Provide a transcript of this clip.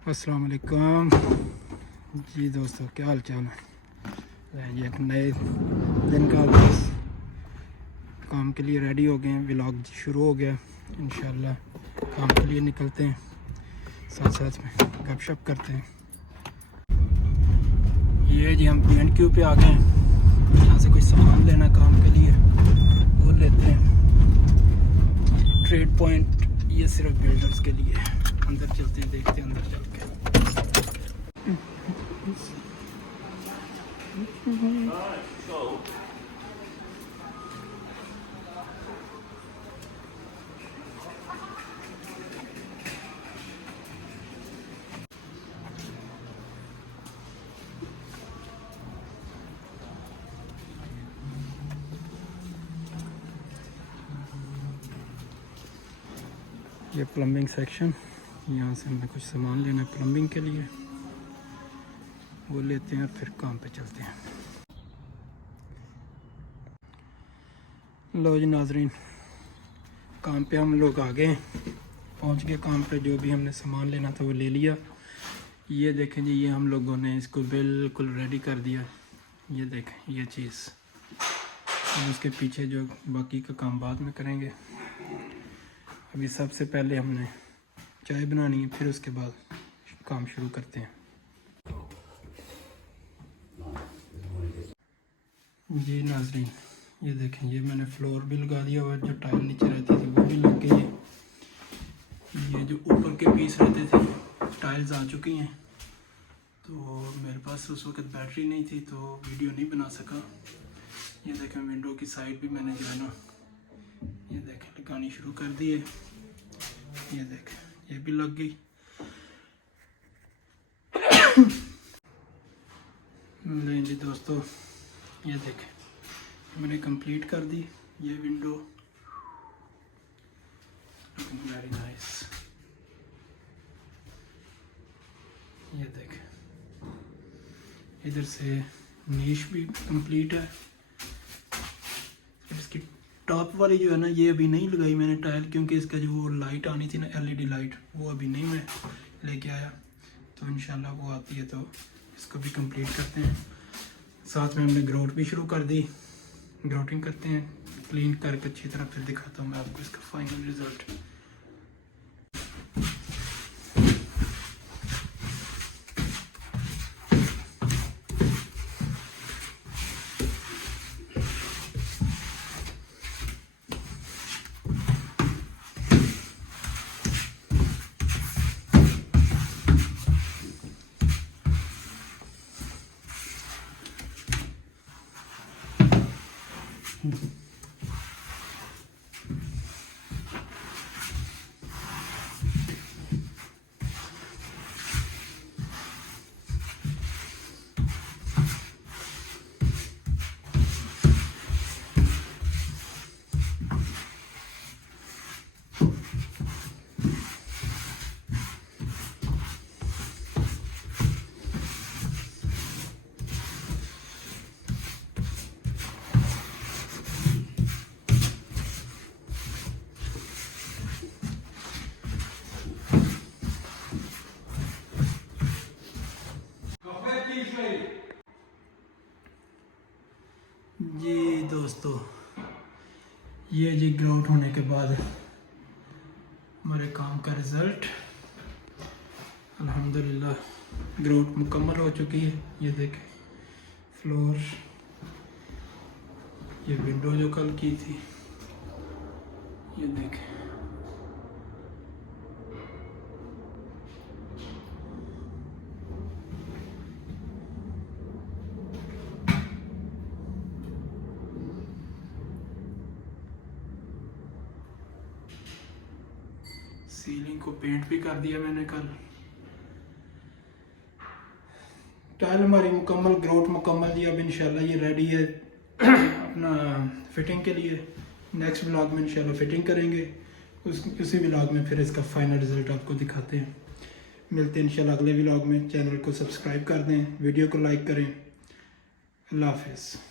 अस्सलाम वालेकुम जी दोस्तों, क्या हाल चाल है। ये एक नए दिन का आगाज़, काम के लिए रेडी हो गए हैं। व्लॉग शुरू हो गया, इंशाल्लाह काम के लिए निकलते हैं, साथ साथ में गपशप करते हैं। ये जी हम PNQ पे आ गए हैं। यहाँ से कुछ सामान लेना काम के लिए वो लेते हैं। ट्रेड पॉइंट ये सिर्फ बिल्डर्स के लिए। अंदर चलते हैं, देखते हैं अंदर चल के। ये प्लम्बिंग सेक्शन, यहाँ से हमें कुछ सामान लेना है प्लम्बिंग के लिए, वो लेते हैं और फिर काम पे चलते हैं। लो जी नाजरीन, काम पे हम लोग आ गए, पहुँच गए काम पे। जो भी हमने सामान लेना था वो ले लिया। ये देखें जी, ये हम लोगों ने इसको बिल्कुल रेडी कर दिया। ये देखें ये चीज़, और उसके पीछे जो बाकी का काम बाद में करेंगे। अभी सबसे पहले हमने चाय बनानी है, फिर उसके बाद काम शुरू करते हैं। जी नाजरीन, ये देखें, ये मैंने फ्लोर भी लगा दिया हुआ है। जो टाइल नीचे रहती थी वो भी लग गई है। ये जो ऊपर के पीस रहते थे, टाइल्स आ चुकी हैं। तो मेरे पास उस वक्त बैटरी नहीं थी तो वीडियो नहीं बना सका। ये देखें, विंडो की साइड भी मैंने जो है ना, ये देखें लगानी शुरू कर दी है। ये देखें, ये भी लग गई। नहीं जी दोस्तों, ये देखें मैंने कंप्लीट कर दी। ये विंडो वेरी नाइस। ये देखें, इधर से नीश भी कंप्लीट है। इसकी टॉप वाली जो है ना, ये अभी नहीं लगाई मैंने टाइल, क्योंकि इसका जो वो लाइट आनी थी ना, LED लाइट, वो अभी नहीं मैं लेके आया। तो इंशाल्लाह वो आती है तो इसको भी कंप्लीट करते हैं। साथ में हमने ग्राउट भी शुरू कर दी। ग्राउटिंग करते हैं, क्लीन करके अच्छी तरह, फिर दिखाता हूँ मैं आपको इसका फाइनल रिजल्ट। जी दोस्तों, ये जी ग्राउट होने के बाद हमारे काम का रिज़ल्ट अल्हम्दुलिल्लाह ग्राउट मुकम्मल हो चुकी है। ये देखें फ्लोर, ये विंडो जो कल की थी, ये देखें। सीलिंग को पेंट भी कर दिया मैंने कल। टाइल हमारी मुकम्मल, ग्राउट मुकम्मल जी। अब इंशाल्लाह ये रेडी है अपना फिटिंग के लिए। नेक्स्ट व्लॉग में इंशाल्लाह फिटिंग करेंगे। उसी व्लॉग में फिर इसका फाइनल रिजल्ट आपको दिखाते हैं। मिलते हैं इंशाल्लाह अगले व्लॉग में। चैनल को सब्सक्राइब कर दें, वीडियो को लाइक करें। अल्लाह हाफिज़।